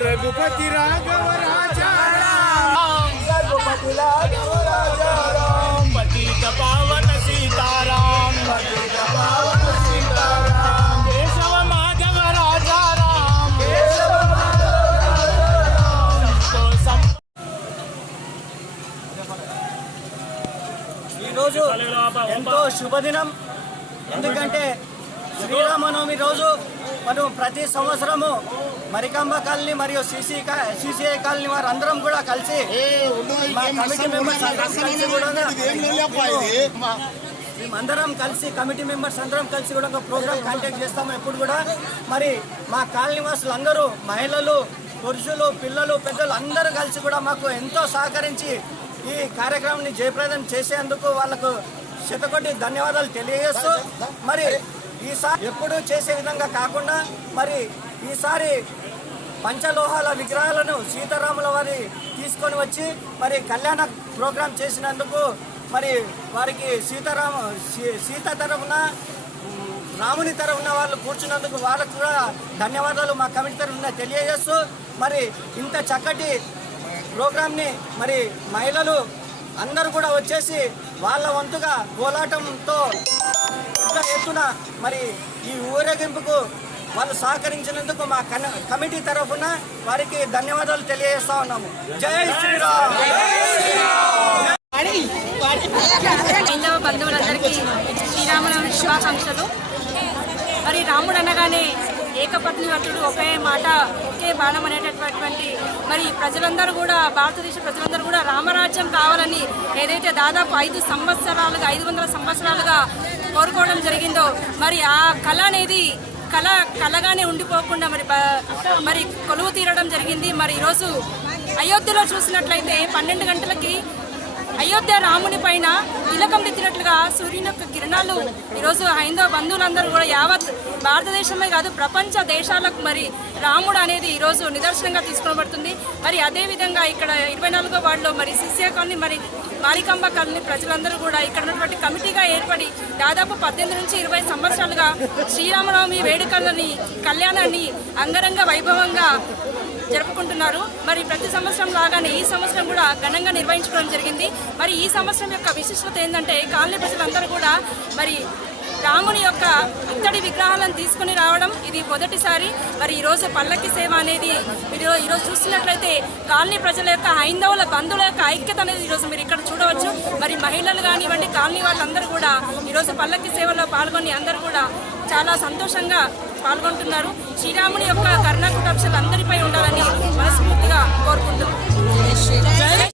रघुपति राघव राजा राम, रघुपति राघव राजा राम, पतित पावन सीताराम, पतित पावन सीताराम, केशव माधव राजा राम, केशव माधव राजा राम। ఈరోజు ఎంతో శుభదినం. ఎందుకంటే శ్రీరామనవమి రోజు మనం ప్రతి సంవత్సరము మరికంబ కాలనీ మరియు సిసిఐ కాలనీ వారు అందరం కూడా కలిసి మేమందరం కలిసి కమిటీ మెంబర్స్ అందరం కలిసి కూడా ఒక ప్రోగ్రామ్ కండక్ట్ చేస్తాము ఎప్పుడు కూడా. మరి మా కాలనీ వాసులు అందరూ మహిళలు, పురుషులు, పిల్లలు, పెద్దలు అందరూ కలిసి కూడా మాకు ఎంతో సహకరించి ఈ కార్యక్రమాన్ని జయప్రదం చేసేందుకు వాళ్ళకు శతకోటి ధన్యవాదాలు తెలియజేస్తూ, మరి ఈసారి ఎప్పుడూ చేసే విధంగా కాకుండా మరి ఈసారి పంచలోహాల విగ్రహాలను సీతారాముల వారి తీసుకొని వచ్చి మరి కళ్యాణ ప్రోగ్రాం చేసినందుకు మరి వారికి సీత తరఫున రాముని తరఫున వాళ్ళు కూర్చున్నందుకు వాళ్ళకు కూడా ధన్యవాదాలు మా కమిటీ తరఫున తెలియజేస్తూ, మరి ఇంత చక్కటి ప్రోగ్రాంని మరి మహిళలు అందరూ కూడా వచ్చేసి వాళ్ళ వంతుగా కోలాటంతో ఎత్తున మరి ఈ ఊరేగింపుకు వాళ్ళు సహకరించినందుకు మా కమిటీ తరఫున వారికి ధన్యవాదాలు తెలియజేస్తా ఉన్నాము. జై శ్రీరామ్. హైందవ బంధువులందరికీ శ్రీరామనవమి శుభాకాంక్షలు. మరి రాముడు అనగానే ఏకపత్ని వ్రతుడు, ఒకే మాట ఒకే బాణం అనేటటువంటి మరి ప్రజలందరూ కూడా, భారతదేశ ప్రజలందరూ కూడా రామరాజ్యం కావాలని ఏదైతే దాదాపు 500 సంవత్సరాలుగా కోరుకోవడం జరిగిందో, మరి ఆ కళ అనేది కళగానే ఉండిపోకుండా మరి కొలువు తీరడం జరిగింది. మరి ఈరోజు అయోధ్యలో చూసినట్లయితే 12 గంటలకి అయోధ్య రాముని పైన తిలకం దిద్దినట్లుగా సూర్యుని యొక్క కిరణాలు ఈరోజు హైందవ బంధువులందరూ కూడా యావత్ భారతదేశమే కాదు ప్రపంచ దేశాలకు మరి రాముడు అనేది ఈరోజు నిదర్శనంగా తీసుకోబడుతుంది. మరి అదేవిధంగా ఇక్కడ 24వ వార్డులో మరి సిసిఐ కాలనీ మరి మారికంబ కాలనీ ప్రజలందరూ కూడా ఇక్కడ ఉన్నటువంటి కమిటీగా ఏర్పడి దాదాపు 18 నుంచి 20 సంవత్సరాలుగా శ్రీరామనవమి వేడుకలని, కళ్యాణాన్ని అంగరంగ వైభవంగా జరుపుకుంటున్నారు. మరి ప్రతి సంవత్సరం లాగానే ఈ సంవత్సరం కూడా ఘనంగా నిర్వహించుకోవడం జరిగింది. మరి ఈ సంవత్సరం యొక్క విశిష్టత ఏంటంటే కాలనీ ప్రజలందరూ కూడా మరి రాముని యొక్క ఇత్తడి విగ్రహాలను తీసుకుని రావడం ఇది మొదటిసారి. మరి ఈరోజు పల్లకి సేవ అనేది ఈరోజు చూస్తున్నట్లయితే కాలనీ ప్రజల యొక్క హైందవుల బంధువుల యొక్క ఐక్యత అనేది ఈరోజు మీరు ఇక్కడ చూడవచ్చు. మరి మహిళలు కానివ్వండి, కాలనీ వాళ్ళందరూ కూడా ఈరోజు పల్లకి సేవలో పాల్గొని అందరూ కూడా చాలా సంతోషంగా పాల్గొంటున్నారు. శ్రీరాముని యొక్క కరుణా కటాక్షాలు అందరిపై ఉండాలని మనస్ఫూర్తిగా కోరుకుంటున్నాం. ముందుగా డ్యాన్స్ చెప్పాలి.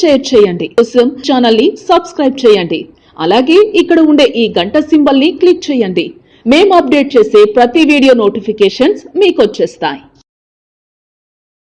షేర్ చేయండి. కోసం ఛానల్ ని సబ్స్క్రైబ్ చేయండి. అలాగే ఇక్కడ ఉండే ఈ గంట సింబల్ ని క్లిక్ చేయండి. మేము అప్డేట్ చేసే ప్రతి వీడియో నోటిఫికేషన్స్ మీకు వచ్చేస్తాయి.